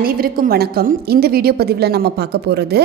அனைவருக்கும் வணக்கம். இந்த வீடியோ பதிவில் நம்ம பார்க்க போகிறது,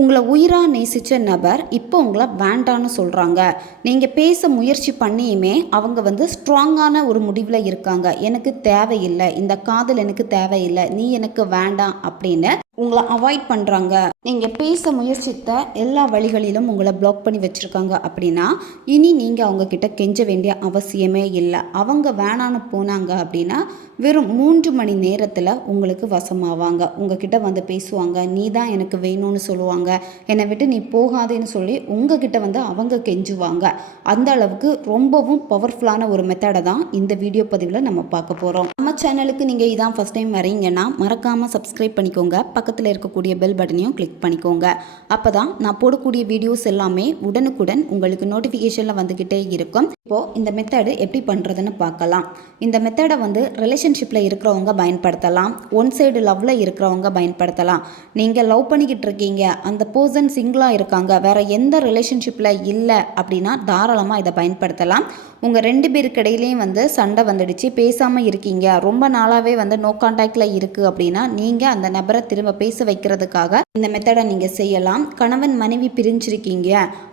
உங்களை உயிராக நேசித்த நபர் இப்போ உங்களை வேண்டான்னு சொல்கிறாங்க. நீங்கள் பேச முயற்சி பண்ணியுமே அவங்க ஸ்ட்ராங்கான ஒரு முடிவில் இருக்காங்க. எனக்கு தேவையில்லை, இந்த காதல் எனக்கு தேவையில்லை, நீ எனக்கு வேண்டாம் அப்படின்னு உங்களை அவாய்ட் பண்ணுறாங்க. நீங்கள் பேச முயற்சித்த எல்லா வழிகளிலும் உங்களை பிளாக் பண்ணி வச்சுருக்காங்க அப்படின்னா இனி நீங்கள் அவங்கக்கிட்ட கெஞ்ச வேண்டிய அவசியமே இல்லை. அவங்க வேணான்னு போனாங்க அப்படின்னா வெறும் 3 மணி நேரத்தில் உங்களுக்கு வசமாவாங்க. உங்ககிட்ட பேசுவாங்க, நீ தான் எனக்கு வேணும்னு சொல்லுவாங்க, என்னை விட்டு நீ போகாதேன்னு சொல்லி உங்ககிட்ட அவங்க கெஞ்சுவாங்க. அந்த அளவுக்கு ரொம்பவும் பவர்ஃபுல்லான ஒரு மெத்தடை தான் இந்த வீடியோ பதிவில் நம்ம பார்க்க போகிறோம். நம்ம சேனலுக்கு நீங்கள் இதான் ஃபஸ்ட் டைம் வரீங்கன்னா மறக்காமல் சப்ஸ்கிரைப் பண்ணிக்கோங்க. பக்கத்தில் இருக்கக்கூடிய பெல் பட்டனையும் கிளிக் பண்ணிக்கோங்க. அப்போ தான் நான் போடக்கூடிய வீடியோஸ் எல்லாமே உடனுக்குடன் உங்களுக்கு நோட்டிஃபிகேஷனில் வந்துக்கிட்டே இருக்கும். இப்போது இந்த மெத்தடு எப்படி பண்ணுறதுன்னு பார்க்கலாம். இந்த மெத்தடை ரிலேஷன்ஷிப்பில் இருக்கிறவங்க பயன்படுத்தலாம், ஒன் சைடு லவ்வில் இருக்கிறவங்க பயன்படுத்தலாம். நீங்கள் லவ் பண்ணிக்கிட்டு இருக்கீங்க, அந்த பர்சன் சிங்கிளாக இருக்காங்க, வேறு எந்த ரிலேஷன்ஷிப்பில் இல்லை அப்படின்னா தாராளமாக இதை பயன்படுத்தலாம். உங்கள் 2 பேருக்கு இடையிலையும் சண்டை வந்துடுச்சு, பேசாமல் இருக்கீங்க, ரொம்ப நாளாகவே நோ கான்டாக்டில் இருக்குது அப்படின்னா நீங்கள் அந்த நபரை திரும்ப பேச வைக்கிறதுக்காக இந்த மெத்தடை நீங்கள் செய்யலாம். கணவன் மனைவி பிரிஞ்சிருக்கீங்க,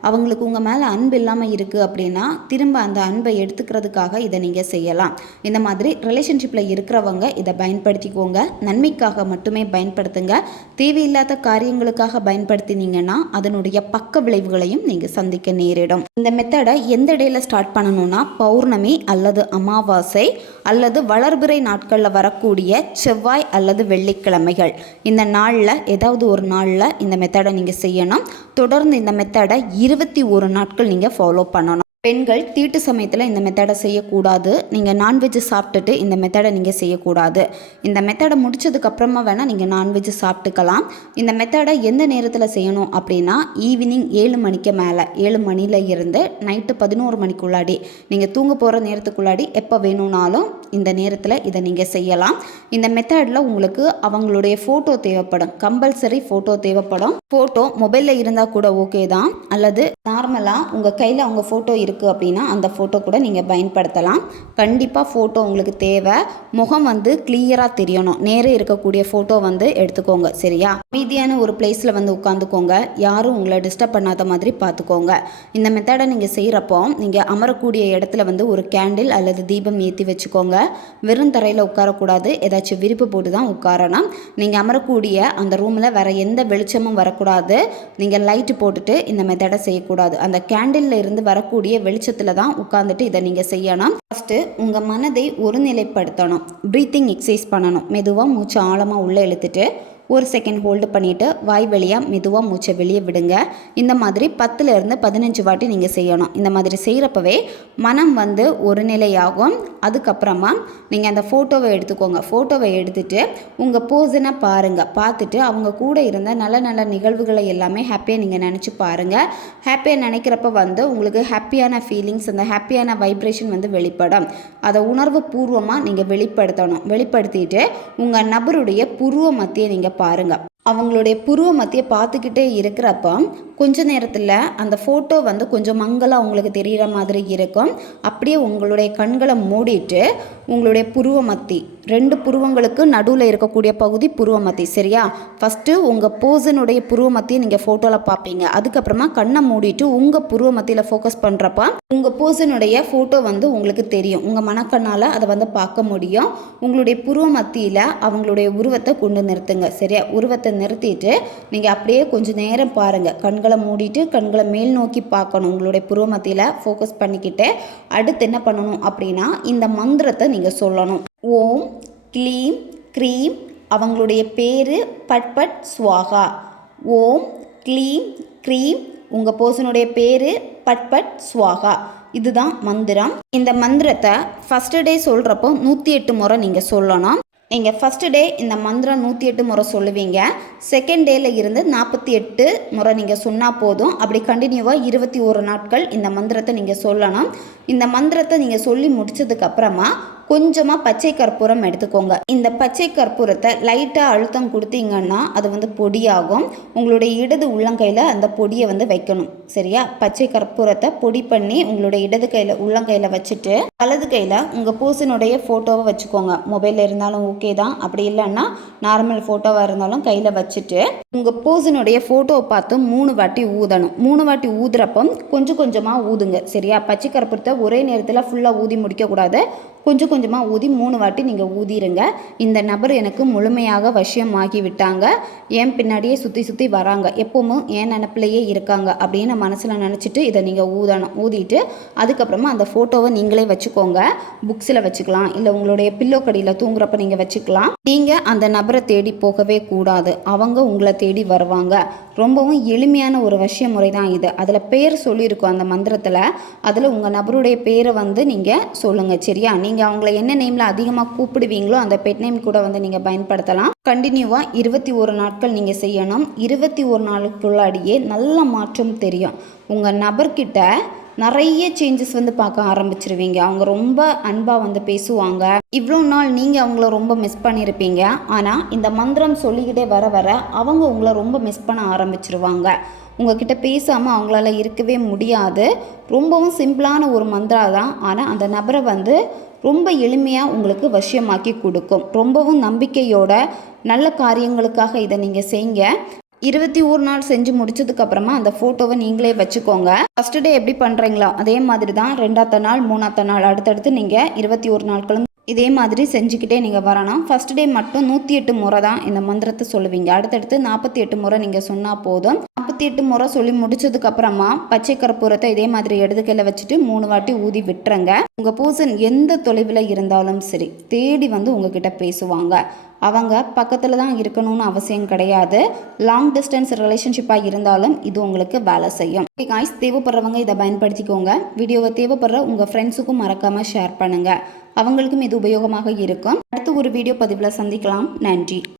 அவங்களுக்கு உங்கள் மேலே அன்பு இல்லாமல் இருக்குது அப்படின்னா திரும்ப அந்த அன்பை எடுத்துக்கிறதுக்காக இதை நீங்கள் செய்யலாம். இந்த மாதிரி ரிலேஷன்ஷிப்பில் இருக்கிறவங்க இதை பயன்படுத்திக்கோங்க. நன்மைக்காக மட்டுமே பயன்படுத்துங்க. தேவையில்லாத காரியங்களுக்காக பயன்படுத்தினீங்கன்னா அதனுடைய பக்க விளைவுகளையும் நீங்கள் சந்திக்க நேரிடும். இந்த மெத்தடை எந்த இடையில ஸ்டார்ட் பண்ணணும்னா பௌர்ணமி அல்லது அமாவாசை அல்லது வளர்பிறை நாட்களில் வரக்கூடிய செவ்வாய் அல்லது வெள்ளிக்கிழமைகள், இந்த நாளில் ஏதாவது ஒரு நாளில் இந்த மெத்தடை நீங்கள் செய்யணும். தொடர்ந்து இந்த மெத்தடை 21 நாட்கள் நீங்கள் ஃபாலோ பண்ணணும். பெண்கள் தீட்டு சமயத்தில் இந்த மெத்தடை செய்யக்கூடாது. நீங்கள் நான்வெஜ் சாப்பிட்டுட்டு இந்த மெத்தடை நீங்கள் செய்யக்கூடாது. இந்த மெத்தடை முடிச்சதுக்கப்புறமா வேணால் நீங்கள் நான்வெஜ் சாப்பிட்டுக்கலாம். இந்த மெத்தடை எந்த நேரத்தில் செய்யணும் அப்படின்னா ஈவினிங் 7 மணிக்கு மேலே, 7 மணியில் இருந்து நைட்டு 11 மணிக்குள்ளாடி, நீங்கள் தூங்க போகிற நேரத்துக்குள்ளாடி எப்போ வேணும்னாலும் இந்த நேரத்தில் இதை நீங்கள் செய்யலாம். இந்த மெத்தடில் உங்களுக்கு அவங்களுடைய ஃபோட்டோ தேவைப்படும், கம்பல்சரி ஃபோட்டோ தேவைப்படும். ஃபோட்டோ மொபைலில் இருந்தால் கூட ஓகே தான், அல்லது நார்மலாக உங்கள் கையில் அவங்க ஃபோட்டோ இருக்குது அப்படின்னா அந்த ஃபோட்டோ கூட நீங்கள் பயன்படுத்தலாம். கண்டிப்பாக ஃபோட்டோ உங்களுக்கு தேவை. முகம் கிளியராக தெரியணும். நேரே இருக்கக்கூடிய ஃபோட்டோ எடுத்துக்கோங்க, சரியா? அமைதியான ஒரு பிளேஸில் உட்காந்துக்கோங்க. யாரும் உங்களை டிஸ்டர்ப் பண்ணாத மாதிரி பார்த்துக்கோங்க. இந்த மெத்தடை நீங்கள் செய்கிறப்போ நீங்கள் அமரக்கூடிய இடத்துல ஒரு கேண்டில் அல்லது தீபம் ஏற்றி வச்சுக்கோங்க. வெறும் தரையில் உட்காரக்கூடாது, ஏதாச்சும் விரிப்பு போட்டு தான் உட்காரணும். நீங்கள் அமரக்கூடிய அந்த ரூமில் வேறு எந்த வெளிச்சமும் வரக்கூடாது. நீங்கள் லைட்டு போட்டுட்டு இந்த மெத்தடை செய்யக்கூடாது. அந்த கேண்டிலில் இருந்து வரக்கூடிய வெளிச்சத்தில் தான் உட்காந்துட்டு இதை நீங்கள் செய்யணும். ஃபஸ்ட்டு உங்கள் மனதை ஒருநிலைப்படுத்தணும். ப்ரீத்திங் எக்ஸசைஸ் பண்ணணும். மெதுவாக மூச்சு ஆழமாக உள்ளே இழுத்துட்டு 1 செகண்ட் ஹோல்டு பண்ணிவிட்டு வாய் வழியாக மெதுவாக மூச்சை வெளியே விடுங்க. இந்த மாதிரி 10லேருந்து 15 வாட்டி நீங்கள் செய்யணும். இந்த மாதிரி செய்கிறப்பவே மனம் ஒரு நிலையாகும். அதுக்கப்புறமா நீங்கள் அந்த ஃபோட்டோவை எடுத்துக்கோங்க. ஃபோட்டோவை எடுத்துகிட்டு உங்கள் பர்சனை பாருங்கள். பார்த்துட்டு அவங்க கூட இருந்த நல்ல நல்ல நிகழ்வுகளை எல்லாமே ஹாப்பியாக நீங்கள் நினச்சி பாருங்கள். ஹாப்பியாக நினைக்கிறப்ப உங்களுக்கு ஹாப்பியான ஃபீலிங்ஸ், அந்த ஹாப்பியான வைப்ரேஷன் வெளிப்படும். அதை உணர்வு பூர்வமாக நீங்கள் வெளிப்படுத்தணும். வெளிப்படுத்திட்டு உங்கள் நபருடைய புருவ மத்தியை நீங்கள் பாருங்கள். அவங்களுடைய புருவ மத்தியை பார்த்துக்கிட்டே இருக்கிறப்ப கொஞ்ச நேரத்தில் அந்த ஃபோட்டோ கொஞ்சம் மங்கலாக உங்களுக்கு தெரிகிற மாதிரி இருக்கும். அப்படியே உங்களுடைய கண்களை மூடிட்டு உங்களுடைய புருவ மத்தி, 2 புருவங்களுக்கு நடுவில் இருக்கக்கூடிய பகுதி புருவ மத்தி, சரியா? ஃபஸ்ட்டு உங்கள் பர்சனுடைய புருவ மத்தியை நீங்கள் ஃபோட்டோவில் பார்ப்பீங்க. அதுக்கப்புறமா கண்ணை மூடிட்டு உங்கள் புருவ மத்தியில் ஃபோக்கஸ் பண்ணுறப்ப உங்கள் பர்சனுடைய ஃபோட்டோ உங்களுக்கு தெரியும். உங்கள் மனக்கண்ணால் அதை பார்க்க முடியும். உங்களுடைய புருவ மத்தியில் அவங்களுடைய உருவத்தை கொண்டு நிறுத்துங்க, சரியா? உருவத்தை நிறுத்திட்டு நீங்கள் அப்படியே கொஞ்சம் நேரம் பாருங்கள். கண்களை மூடிட்டு கண்களை மேல் நோக்கி பார்க்கணும். உங்களுடைய புருவ மத்தியில் ஃபோக்கஸ் பண்ணிக்கிட்டு அடுத்து என்ன பண்ணணும் அப்படின்னா இந்த மந்திரத்தை நீங்கள் சொல்லணும். ஓம் க்ளீம் க்ரீம், அவங்களுடைய பேர் பட்பட் ஸ்வாகா. ஓம் க்ளீம் க்ரீம், உங்கள் பர்சனுடைய பேர் பட்பட் ஸ்வாகா. இதுதான் மந்திரம். இந்த மந்திரத்தை ஃபஸ்ட்டு டே சொல்கிறப்போ 108 முறை நீங்கள் சொல்லணும். நீங்கள் ஃபஸ்ட்டு டே இந்த மந்திரம் 108 முறை சொல்லுவீங்க. செகண்ட் டேல இருந்து 48 முறை நீங்கள் சொன்னால் போதும். அப்படி கண்டினியூவாக 21 நாட்கள் இந்த மந்திரத்தை நீங்கள் சொல்லணும். இந்த மந்திரத்தை நீங்கள் சொல்லி முடித்ததுக்கப்புறமா கொஞ்சமாக பச்சை கற்பூரம் எடுத்துக்கோங்க. இந்த பச்சை கற்பூரத்தை லைட்டாக அழுத்தம் கொடுத்தீங்கன்னா அது வந்து பொடியாகும். உங்களுடைய இடது உள்ளங்கையில் அந்த பொடியை வந்து வைக்கணும். சரியா? பச்சை கற்பூரத்தை பொடி பண்ணி உங்களுடைய இடது கையில் உள்ளங்கையில் வச்சுட்டு வலது கையில் உங்கள் பர்சனுடைய ஃபோட்டோவை வச்சுக்கோங்க. மொபைலில் இருந்தாலும் ஓகே தான், அப்படி இல்லைன்னா நார்மல் ஃபோட்டோவாக இருந்தாலும் கையில் வச்சுட்டு உங்கள் பர்சனுடைய ஃபோட்டோவை பார்த்து 3 வாட்டி ஊதணும். 3 வாட்டி ஊதுறப்போ கொஞ்சம் கொஞ்சமாக ஊதுங்க. சரியா? பச்சை கற்பூரத்தை ஒரே நேரத்தில் ஃபுல்லாக ஊதி முடிக்கக்கூடாது. கொஞ்சம் கொஞ்சமாக ஊதி 3 வாட்டி நீங்கள் ஊதிடுங்க. இந்த நபர் எனக்கு முழுமையாக வசியமாகி விட்டாங்க, என் பின்னாடியே சுற்றி சுற்றி வராங்க, எப்பவும் என் நினப்பிலேயே இருக்காங்க அப்படின்னு மனசில் நினச்சிட்டு இதை நீங்கள் ஊதணும். ஊதிட்டு அதுக்கப்புறமா அந்த ஃபோட்டோவை நீங்களே வச்சுக்கோங்க. புக்ஸில் வச்சுக்கலாம், இல்லை உங்களுடைய பில்லோ கடியில் தூங்குறப்ப நீங்கள் வச்சுக்கலாம். நீங்கள் அந்த நபரை தேடி போகவே கூடாது, அவங்க உங்களை தேடி வருவாங்க. ரொம்பவும் எளிமையான ஒரு வசிய முறை தான் இது. அதில் பேர் சொல்லியிருக்கோம் அந்த மந்திரத்தில், அதில் உங்கள் நபருடைய பேரை வந்து நீங்கள் சொல்லுங்கள். சரியா? நீங்கள் அவங்கள என்ன நேமில் அதிகமாக கூப்பிடுவீங்களோ அந்த பெட் நேம் கூட வந்து நீங்கள் பயன்படுத்தலாம். கண்டினியூவாக 21 நாட்கள் நீங்கள் செய்யணும். 21 நாளுக்குள்ளாடியே நல்ல மாற்றம் தெரியும். உங்கள் நபர்கிட்ட நிறைய சேஞ்சஸ் வந்து பார்க்க ஆரம்பிச்சிருவீங்க. அவங்க ரொம்ப அன்பாக வந்து பேசுவாங்க. இவ்வளோ நாள் நீங்கள் அவங்கள ரொம்ப மிஸ் பண்ணியிருப்பீங்க. ஆனால் இந்த மந்திரம் சொல்லிக்கிட்டே வர வர அவங்க உங்களை ரொம்ப மிஸ் பண்ண ஆரம்பிச்சிருவாங்க. உங்ககிட்ட பேசாமல் அவங்களால இருக்கவே முடியாது. ரொம்பவும் சிம்பிளான ஒரு மந்திரா தான், ஆனால் அந்த நபரை வந்து ரொம்ப எளிமையாக உங்களுக்கு வசியமாக்கி கொடுக்கும். ரொம்பவும் நம்பிக்கையோட நல்ல காரியங்களுக்காக இதை நீங்கள் செய்யுங்க. 21 நாள் செஞ்சு முடிச்சதுக்கப்புறமா அந்த ஃபோட்டோவை நீங்களே வச்சுக்கோங்க. ஃபஸ்ட்டு டே எப்படி பண்ணுறீங்களோ அதே மாதிரி தான் 2ஆவது நாள் 3ஆவது நாள் அடுத்தடுத்து நீங்கள் 21 நாட்களும் இதே மாதிரி செஞ்சுக்கிட்டே நீங்கள் வரணும். ஃபஸ்ட் டே மட்டும் 108 முறை தான் இந்த மந்திரத்தை சொல்லுவீங்க. அடுத்தடுத்து 48 முறை நீங்கள் சொன்னால் போதும். 48 முறை சொல்லி முடிச்சதுக்கப்புறமா பச்சை கற்பூரத்தை இதே மாதிரி இடதுக்கையில் வச்சுட்டு 3 வாட்டி ஊதி விட்டுருங்க. உங்கள் பர்சன் எந்த தொலைவில் இருந்தாலும் சரி தேடி வந்து உங்ககிட்ட பேசுவாங்க. அவங்க பக்கத்தில் தான் இருக்கணும்னு அவசியம் கிடையாது. லாங் டிஸ்டன்ஸ் ரிலேஷன்ஷிப்பாக இருந்தாலும் இது உங்களுக்கு வேலை செய்யும். ஓகே காய்ஸ், தேவைப்படுறவங்க இதை பயன்படுத்திக்கோங்க. வீடியோவை தேவைப்படுற உங்கள் ஃப்ரெண்ட்ஸுக்கும் மறக்காமல் ஷேர் பண்ணுங்கள். அவங்களுக்கும் இது உபயோகமாக இருக்கும். அடுத்து ஒரு வீடியோ பதிவில் சந்திக்கலாம். நன்றி.